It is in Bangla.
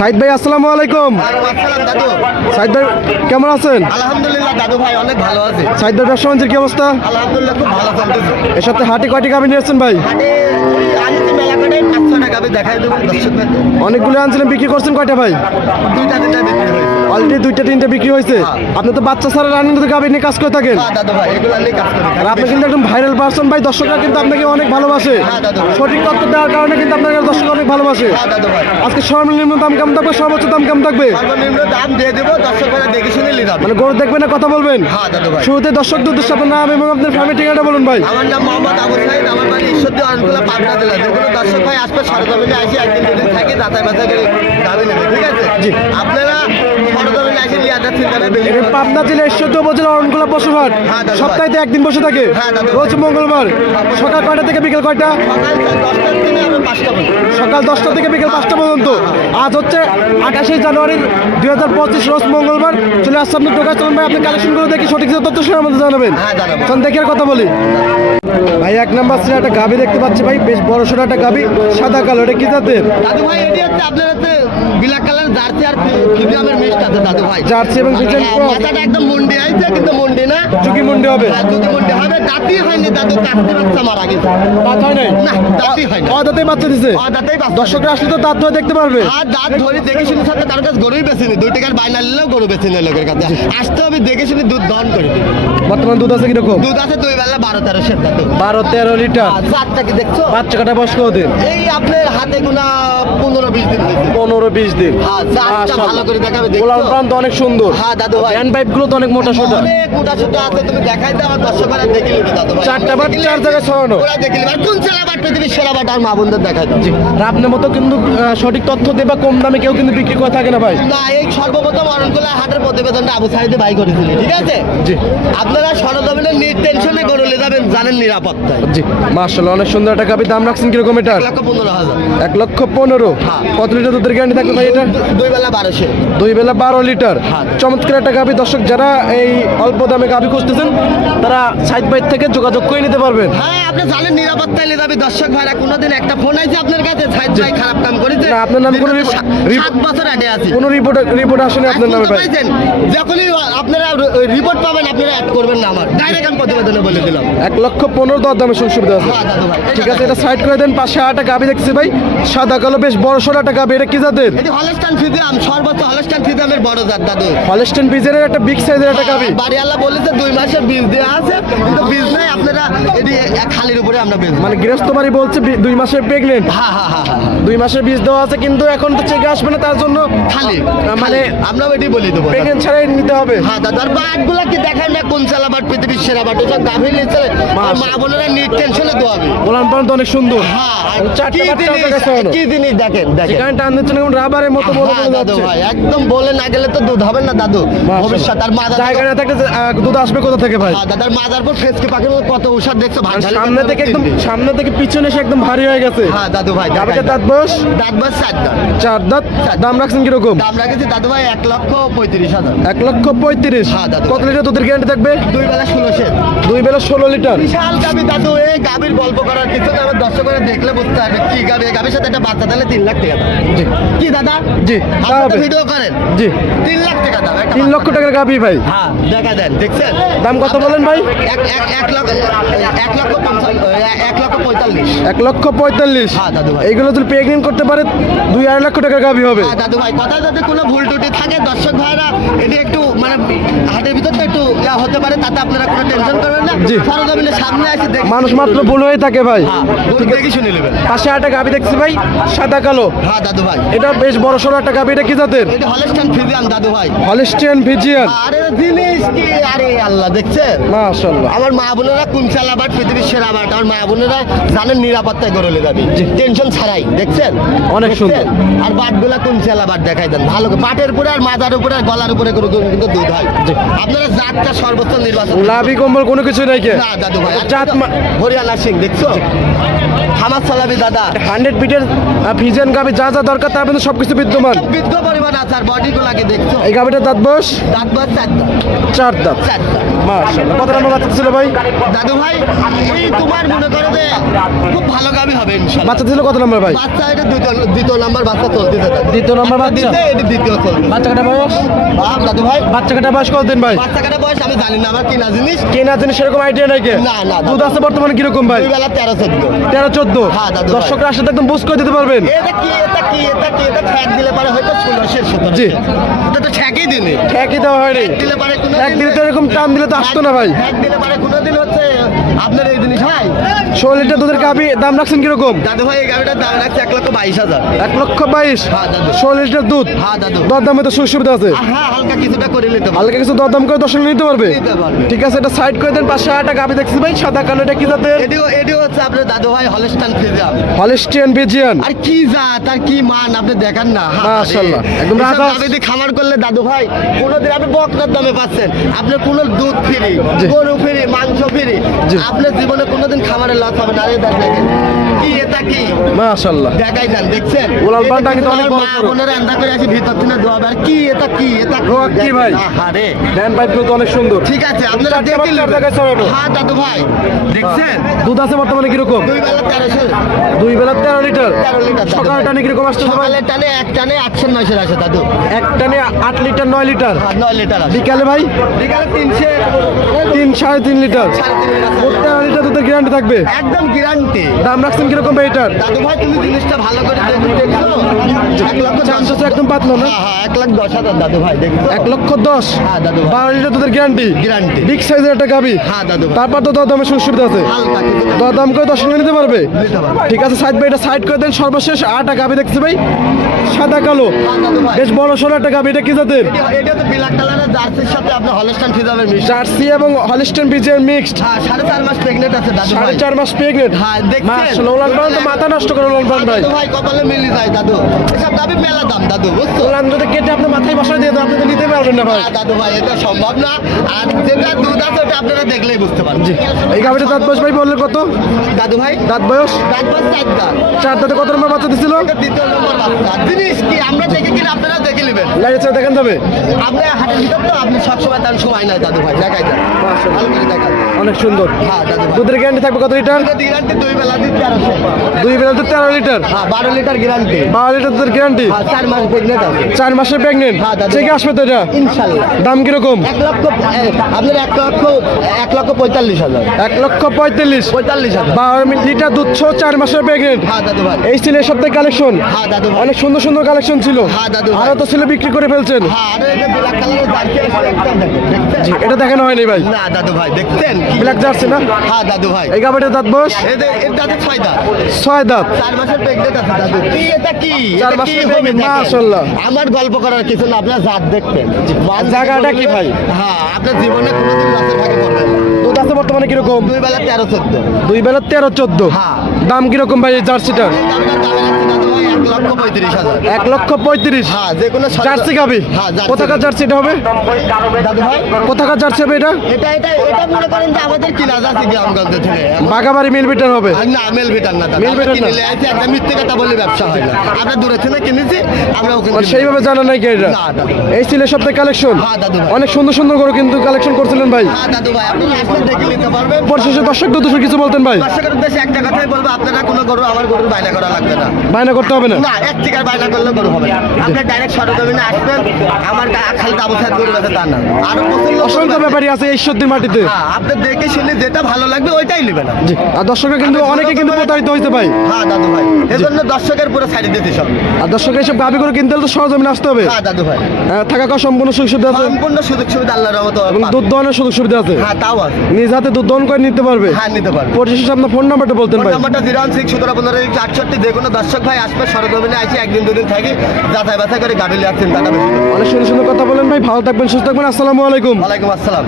সাইদ ভাই আসসালামু আলাইকুম। সাইদ ভাই কেমন আছেন? আলহামদুলিল্লাহ দাদু ভাই অনেক ভালো আছে। সাইদ ভাই ব্যবসা কি অবস্থা? আলহামদুলিল্লাহ খুব ভালো চলতেছে। এর সাথে হাটে কয়টি গাভি নিয়েছেন ভাই? অনেকগুলো আনছিলেন বিক্রি করছেন কয়টা ভাই? দুইটা তিনটা বিক্রি হয়েছে। অলরেডি দুইটা তিনটা বিক্রি হয়েছে। আপনি তো বাচ্চা ছাড়া রানিং গাভি নিয়ে কাজ করে থাকেন। আর আপনি কিন্তু একদম ভাইরাল পার্সন ভাই দর্শকরা কিন্তু আপনাকে অনেক ভালোবাসে। সঠিক তথ্য দেওয়ার কারণে কিন্তু আপনাকে দর্শক অনেক ভালোবাসে। আজকে সর্বনিম্ন দাম কেমন থাকবে? সর্বোচ্চ দাম কেমন থাকবে? সর্বনিম্ন দাম দিয়ে দেবো দর্শক দেখে শুনে নিয়ে যাবে। মানে গরু দেখবেন না কথা বলবেন? হ্যাঁ দাদু শুরুতে দর্শকদের উদ্দেশ্যে আপনার নাম এবং আপনার ফ্যামিলি ঠিকানা বলুন ভাই। আমার নাম মোহাম্মদ আবু সাইদ আমার বাড়ি ঈশ্বরদী অরণকুলা পাবনা জেলা। যে কোনো দর্শক ভাই আসবে সরজমিনে আসি একদিন দুদিন থাকি যাতায়াত বাতায় করে নেবে ঠিক আছে? আপনারা সরজমিনে পাবনা জেলা ঈশ্বরদী উপজেলা অরণকুলা পশুহাট হ্যাঁ। সপ্তাহে একদিন বসে থাকে। হ্যাঁ। রোজ মঙ্গলবার। সকাল কয়টা থেকে বিকেল কয়টা? সকাল দশটা থেকে বিকেল পাঁচটা পর্যন্ত। আজ হচ্ছে আঠাশে জানুয়ারি দুই হাজার পঁচিশ রোজ মঙ্গলবার। চলে আসছে আপনি টোকা চলুন ভাই আপনি কালেকশন করে দেখি সঠিক তথ্য সে আমাদের জানাবেন। হ্যাঁ, দেখে কথা বলি। ভাই এক নাম্বার ছিল একটা গাবি দেখতে পাচ্ছি ভাই বেশ বড় সড়ো একটা গাবি সাদা কালো এটা কি জাতের? দাদু ভাই এটি হচ্ছে আপনার হচ্ছে ব্ল্যাক কালার জার্সি আর ফিজিয়ামের মিক্সড আছে দাদু ভাই। জার্সি এবং ফিজিয়ান হ্যাঁ, মাথাটা একদম মুন্ডি আইছে কিন্তু মুন্ডি না? চুকি মুন্ডি হবে। হ্যাঁ, মুন্ডি হবে। দাঁতই হয়নি দাদু কাস্তে বাচ্চা মারা গেছে। দাঁত হয় নাই? না দাঁতই হয় না বাচ্চা দিছে? দাঁতেই বাচ্চা। দর্শকরা আসলে তো দাঁত ধরে দেখতে পারবে। আর দাঁত ধরে দেখে শুনে তার কাছে গরুই বেছে নি। দুই টাকার বাইনা নিলেও গরু বেছে নিয়ে লোকের কাছে। আসতে হবে দেখে শুনে দুধ দহন করে দিবে। বর্তমান দুধ আছে কীরকম? দুধ আছে দুই বেলা বারো তেরো সের বারো তেরো লিটার। জাতটা কি দেখছ? বাচ্চা কাটা বয়স দিন এই আপনার হাতে গোনা পনেরো বিশ দিন পনেরো বিশ দিন। হ্যাঁ ভালো করে দেখাবে গোলাম দেখছ তো অনেক সুন্দর। হ্যাঁ দাদু ভাই। হ্যান্ড পাইপগুলো তো অনেক মোটা সোটা। অনেক মোটা সোটা আছে তুমি দেখাই দাও আমার দর্শকরা দেখে নিবে দাদু ভাই। চারটা বাট চার জায়গায় ছড়ানো। ওরা দেখে নিবে। কোন সেরা বাট পৃথিবীর সেরা বাট আর মা বোনদের দেখাই দাও। আর আপনার মতো কিন্তু সঠিক তথ্য দেবা কম দামে কেউ কিন্তু বিক্রি করে থাকে না ভাই। না এই সর্বপ্রথম অরণকুলা হাটের প্রতিবেদনটা আবু সাইদে ভাই করেছিল ঠিক আছে? জি। আপনারা সরজমিনে নির্টেনশনে গরুলে যাবেন জানেন নিরাপত্তায়। জি মার্শাল্লাহ অনেক সুন্দর একটা গাভি দাম রাখছেন কীরকম এটার? এক লক্ষ পনেরো হাজার। এক লক্ষ পনেরো? হ্যাঁ। কত লিটার দুধের গ্যারান্টি থাকবে ভাই এটা দুই বেলা বারোশো। দুই বেলা বারো লিটার। হ্যাঁ। চমৎকার একটা গাভি দর্শক যারা এই অল্প দামে গাভি খুঁজতেছেন তারা সাইড বাইট থেকে যোগাযোগ করে নিতে পারবেন। হ্যাঁ আপনি জানেন নিরাপত্তায় নিয়ে যাবে দর্শক ভাইরা কোনোদিন একটা ফোন আছে আপনার কাছে সাইদ ভাই খারাপ কাম করেছে? আপনার নাম কোনো সাত বছর আগে আছে। কোনো রিপোর্ট রিপোর্ট আসেনি আপনার নামে ভাই। পাইছেন যখনই আপনারা রিপোর্ট পাবেন আপনারা অ্যাড করবেন না আমার। ডাইরেক্ট আমি প্রতিবেদনে বলে দিলাম। এক লক্ষ পনেরো দর দামে সুযোগ সুবিধা আছে। হ্যাঁ ঠিক আছে এটা সাইড করে দেন পাশে আটা গাবি দেখছি ভাই। সাদা কালো বেশ বড় সড়ো একটা গাবি এটা কি জাতের? এটি হলস্টান ফিজিয়াম সর্বোচ্চ হলস্টান ফিজিয়ামের বড় জাত দাদু। হলস্টেন বিজের একটা বিগ সাইজের একটা গাবি। বাড়ি আল্লাহ বলেছে দুই মাসের বীজ দেওয়া আছে কিন্তু বীজ নাই আপনারা এটি খালির উপরে আমরা বেচবো মানে গৃহস্থ বাড়ি বলছে দুই মাসের প্রেগনেন্ট হ্যাঁ হ্যাঁ হ্যাঁ হ্যাঁ দুই মাসের বীজ দেওয়া আছে কিন্তু এখন তো চেকে আসবে না তার জন্য খালি মানে মানে আমরা এটি বলি দেবো। প্রেগনেন্ট ছাড়াই নিতে হবে। হ্যাঁ দাদা আর বাটগুলা কি দেখান না কোন চালা বাট পৃথিবীর সেরা বাট? ওসব গাভীর নিচে মাস। মা বোনেরা নিট টেনশনে দোয়াবে গোলাম পান তো অনেক সুন্দর। হ্যাঁ আর চারটে কি জিনিস- দেখেন দেখেন। যেখানে টান দিচ্ছেন এখন রাবারের মতো বড় বড় যাচ্ছে। ভাই একদম বলে না গেলে তো দুধ হবে না দাদু। ভবিষ্যৎ আর মাদার জায়গা না থাকলে দুধ আসবে কোথা থেকে ভাই? হ্যাঁ দাদার মাদার পর ফেসকে মতো কত উষার দেখছ ভাই সামনে থেকে একদম সামনে থেকে পিছনে এসে একদম ভারী হয়ে গেছে। হ্যাঁ দাদু ভাই দেখাই দাঁত বয়স দাঁত বাস চার দাঁত। চার দাঁত। দাম রাখছেন কীরকম? দাম রাখেছি দাদু ভাই এক লক্ষ পঁয়ত্রিশ হাজার। এক লক্ষ পঁয়ত্রিশ। হ্যাঁ, কত লিটার দুধের গ্যারান্টি থাকবে? দুই বেলা ষোলোশো দুই বেলা ষোলো লিটার। বিশাল গাবি দাদু এই গাবির গল্প করার কিছু আমার দর্শকরা দেখলে বুঝতে পারবে কি গাবি এই গাবির সাথে একটা বাচ্চা তাহলে তিন লাখ টাকা দাম জি। কি দাদা? জি ভিডিও করেন। জি। তিন লাখ টাকা দাম তিন লক্ষ টাকার গাবি ভাই। হ্যাঁ দেখা দেন দেখছেন? দাম কত বলেন ভাই? এক লক্ষ এক লক্ষ এক লক্ষ পঁয়তাল্লিশ। এক লক্ষ পঁয়তাল্লিশ। হ্যাঁ, দাদু ভাই। এইগুলো যদি প্রেগনেন্ট করতে পারে দুই আড়াই লক্ষ টাকার গাবি হবে। হ্যাঁ দাদু ভাই কথা যাতে কোনো ভুল টুটি থাকে দর্শক ভাইরা এটি একটু মানে হাটের ভিতর তো একটু ইয়া হতে পারে তাতে আপনারা কোনো টেনশন করবেন না। জি। সরজমিনের সামনে আসি দেখি। মানুষ মাত্র ভুল হয়ে থাকে ভাই। হ্যাঁ দেখি শুনে নেবেন। পাশে একটা গাবি দেখছি ভাই সাদা কালো। হ্যাঁ দাদু ভাই। এটা বেশ বড় সড়ো একটা গাবি এটা কি জাতের? এটা হলস্টান ফিজিয়ান দাদু ভাই। আরে জিনিস কি? আরে আল্লাহ দেখছেন? মাশাআল্লাহ। আমার মা বোনেরা কুঞ্চাল আবার পৃথিবীর সেরা আবার আমার মা বোনেরা জানেন নিরাপত্তায় যাবি। টেনশন ছাড়াই দেখছেন? অনেক সুন্দর। আর বাটগুলা কুঞ্চাল আবার দেখাই দেন? ভালো। বাটের উপরে আর মাথার উপরে আর গলার উপরে কিন্তু দুধ হয়। আপনারা জাতটা সর্বোচ্চ নির্বাচন লাভি কম্বল কোনো কিছু নাই কে? না দাদু ভাই জাত হরিয়ানা সিং দেখছ? হামাদ সালাবি দাদা। হান্ড্রেড বিটের গাবি যা যা দরকার কিন্তু সবকিছু বিদ্যমান। পরিমাণ আছে আর বডি গুলাকে দেখছ। এই গাভিটার দাঁত বয়স দাঁত বয়স চারটা চার দাঁত। মাশাআল্লাহ। কত নম্বর বাচ্চা ছিল ভাই? দাদু ভাই এই তোমার মনে করো যে খুব ভালো গাবি হবে বাচ্চা ছিল কত নম্বর ভাই? বাচ্চা এটা দ্বিতীয় দ্বিতীয় নাম্বার বাচ্চা চলতেছে দাদু। দ্বিতীয় নাম্বার বাচ্চা? এটা দ্বিতীয় চলছে। বাচ্চা কাটা বয়স? বাপ দাদু ভাই। বাচ্চা কাটা বয়স কতদিন ভাই? বাচ্চা কাটা বয়স আমি জানি না আমার কিনা জিনিস। কেনা জিনিস সেরকম আইডিয়া নাই কে? না, না, দুধ আছে বর্তমানে কীরকম ভাই? বেলা তেরো চোদ্দ। তেরো চোদ্দ? হ্যাঁ, দাদু। দর্শকরা আসলে একদম বুঝ করে দিতে পারবেন। এটা কি এটা কি এটা কি এটা ঠ্যাক দিলে পারে হয়তো ষোলোশের সতেরো জি। এটা তো ঠ্যাকই দিনে একই দেওয়া হয়নি। এক দিলে তো এরকম টান দিলে তো আসতো না ভাই। দিলে পারে কোনোদিন হচ্ছে আপনার এই জিনিস হয় ষোলো লিটার দুধের গাভি দাম রাখছেন কীরকম? দাদু ভাই এই গাড়িটার দাম রাখছে এক লক্ষ বাইশ হাজার। এক লক্ষ বাইশ? হ্যাঁ, ষোলো লিটার দুধ? হ্যাঁ দাদু। দর তো সুযোগ সুবিধা আছে। হ্যাঁ হালকা কিছুটা করে নিতে পারবে। হালকা কিছু দর করে দর্শক নিতে পারবে? ঠিক আছে এটা সাইড করে দেন পাঁচশো টাকা গাভি দেখছি ভাই সাদা কালো এটা কি জাতের? এটিও এটিও হচ্ছে আপনার দাদু ভাই হলস্টান ফিজাম হলিস্টিয়ান বেজিয়ান আর কি জাত আর কি মান আপনি দেখেন না। মাশাআল্লাহ, একদম খামার করলে দাদু ভাই কোনোদিন আপনি বকনার দামে পাচ্ছেন। আপনি কোনো দুধ ফ্রি। গরু ফ্রি মাংস ফ্রি আপনার জীবনে কোনোদিন খামারের লস হবে না। দেখেন কি এটা কি? মাশাআল্লাহ। দেখাই দেন দেখছেন? এটা পাল্টা কিন্তু অনেক বড় বড়। বোনের রান্না করে আসি ভিতর থেকে দোয়া আর কি এটা কি? এটা কি? কি ভাই? আরে ড্যান পাইপ তো অনেক সুন্দর। ঠিক আছে আপনারা চারটে দেখে বাচ্চার নেবেন। জায়গায় ছড়ানো। হ্যাঁ দাদু ভাই দেখছেন? দুধ আছে বর্তমানে কীরকম? দুই বেলা তেরোশো দুই বেলা তেরো লিটার। তেরো লিটার দাদু সকাল। টানে কীরকম আসতে ভাই? সকালের টানে এক টানে আটশো নয়শো আসে দাদু। এক টানে আট লিটার নয় লিটার নয় লিটার বিকালে ভাই? বিকালে তিনশে। তিন সাড়ে তিন লিটার। লিটার দুধের গ্যারান্টি থাকবে? একদম গ্যারান্টি দাম রাখছেন কীরকম ভাই এটার? দাদু ভাই তুমি জিনিসটা ভালো করে দেখো এক লক্ষ চান্স দশ একদম পাতলো না? হ্যাঁ হ্যাঁ এক লাখ দশ হাজার দাদু ভাই দেখছ? এক লক্ষ দশ? হ্যাঁ দাদু বারো লিটার দুধের গ্যারান্টি গ্যারান্টি বিগ সাইজের একটা গাবি? হ্যাঁ দাদু তারপর তো সুযোগ সুবিধা আছে। করে দশ টাকা নিতে পারবে? ঠিক আছে সাইড ভাই এটা সাইড করে দেন সর্বশেষ আটা গাবি দেখছি ভাই। সাদা কালো। হ্যাঁ ভাই। বেশ বড় সড়ো একটা গাবি এটা কি জাতের? ব্ল্যাক কালারের জার্সির সাথে জার্সি এবং মিক্সড হ্যাঁ সাড়ে চার মাস প্রেগনেন্ট আছে দাদু সাড়ে চার মাস প্রেগনেন্ট হ্যাঁ দেখছেন? মাশাআল্লাহ ওলান তো মাথা নষ্ট করে ওলান পালন ভাই ভাই কপালে মিলি যায় দাদু। এসব দাবি মেলা দাম দাদু বুঝছ? ওলান যদি কেটে আপনার মাথায় বসায় দিয়ে দেন আপনি তো নিতে পারবেন না ভাই। দাদু ভাই এটা সম্ভব না। আর যেটা দুধ আছে ওটা আপনারা দেখলেই বুঝতে পারবেন। এই গাবিটা দাঁত বয়স ভাই বললে কত? দাদু ভাই? দাঁত বয়স? দাঁত বাস চার দাঁত। চার দাঁতে কত নম্বর বাচ্চা দিছিল? দ্বিতীয় নম্বর বাচ্চা। জিনিস কি আমরা দেখে কিনা আপনারা দেখে নেবেন। লাইট দেখেন যাবে আপনি হাটের ভিতর তো আপনি সবসময় তার সময় নাই দাদু ভাই দেখাই দেন। ভালো করে দেখান। অনেক সুন্দর। হ্যাঁ দাদু দুধের গ্যারান্টি থাকবে কত লিটার? গ্যারান্টি দুই বেলা দিন তেরোশো। দুই বেলা তো তেরো লিটার? হ্যাঁ বারো লিটার গ্যারান্টি বারো লিটার দুধের গ্যারান্টি চার মাস প্রেগনেন্ট আছে। চার মাসের প্রেগনেন্ট হ্যাঁ, দাদু। ঠিক আসবে তো এটা? ইনশাল্লাহ। দাম কীরকম? এক লক্ষ আপনার এক লক্ষ এক লক্ষ পঁয়তাল্লিশ হাজার। এক লক্ষ পঁয়তাল্লিশ? পঁয়তাল্লিশ হাজার। বারো লিটার দুধ ছ চার মাসের প্রেগনেন্ট হ্যাঁ দাদু ভাই। এই ছিল সপ্তাহে কালেকশন হ্যাঁ দাদু অনেক সুন্দর সুন্দর কালেকশন ছিল। হ্যাঁ, দাদু। আরও তো ছিল বিক্রি করে ফেলছেন। হ্যাঁ ব্ল্যাক কালারের জার্সি আছে একটা দেখেন এটা দেখানো হয়নি ভাই। না দাদু ভাই দেখতেন ব্ল্যাক জার্সি না? হ্যাঁ দাদু ভাই। এই গাবাটের দাঁত বস এর দাদু ছয় দাঁত। ছয় দাঁত। চার মাসের প্রেগনেন্ট আছে দাদু। কি এটা কি? চার মাসের প্রেগনেন্ট মাশাআল্লাহ। আমার গল্প করার কিছু না আপনার জাত দেখতেন জায়গাটা কি ভাই? হ্যাঁ আপনার জীবনে কোনোদিন রাতে থাকে আছে বর্তমানে কীরকম? দুই বেলা তেরো চোদ্দ। দুই বেলা তেরো চোদ্দ। হ্যাঁ। দাম কীরকম ভাই ভাই এক লক্ষ পঁয়ত্রিশ জার্সি গাবি? কোথাকার জার্সি এটা হবে? কোথাকার জার্সি হবে এটা? বাগাবাড়ি মিল বিটার হবে? না মেল ভিটার না। মেল। কিনে আছে একটা মিথ্যে কথা বলে ব্যবসা হয় না। আমরা দূরে থেকে কিনেছি আমরা ওখানে সেইভাবে জানা নাই এটা এই ছিল সপ্তাহে কালেকশন হ্যাঁ। অনেক সুন্দর সুন্দর করে কিন্তু কালেকশন করছিলেন ভাই। হ্যাঁ দাদু ভাই আপনি নিতে পারবেন পরিশেষে দর্শক দুশো কিছু বলতেন ভাই। দর্শকের উদ্দেশ্যে একটা কথাই বলব আপনারা কোনো গরু আমার গরুর বাইনা করা লাগবে না। বায়না করতে হবে না? না এক টিকার বাইনা করলে গরু হবে আপনি ডাইরেক্ট সরজমিনে আসবেন আমার খালি সাহেব গরু আছে তা না। আরও অসংখ্য ব্যাপারই আছে এই সত্যি মাটিতে। হ্যাঁ আপনি দেখে শুনে যেটা ভালো লাগবে ওইটাই নেবেন জি আর দর্শকরা কিন্তু অনেকে কিন্তু প্রতারিত হয়েছে ভাই। হ্যাঁ দাদু ভাই। এজন্য দর্শকের পুরো ছাড়ি দিতে সব। আর দর্শকরা এসব গাবি করে কিনতে হলে তো সরজমিনে আসতে হবে। হ্যাঁ দাদু ভাই। হ্যাঁ, থাকা সম্পূর্ণ সুযোগ সুবিধা আছে। সম্পূর্ণ সুযোগ সুবিধা আল্লাহর রহমত এবং দুধ দহনের সুযোগ সুবিধা আছে। হ্যাঁ তাও আছে। নিজ হাতে দুধ করে নিতে পারবে? হ্যাঁ নিতে পারবে। পরিশেষে আপনার ফোন নাম্বারটা বলতেন ভাই। নাম্বারটা জিরো ওয়ান সিক্স সতেরো পনেরো আটষট্টি যে কোনো দর্শক ভাই আসবে সরজমিনে আসি একদিন দুদিন থাকি যাতায় ব্যথা করে গাবিলে আসছেন টাকা বেশি অনেক সুন্দর সুন্দর কথা বলেন ভাই ভালো থাকবেন সুস্থ থাকবেন আসসালামু আলাইকুম। ওয়ালাইকুম আসসালাম।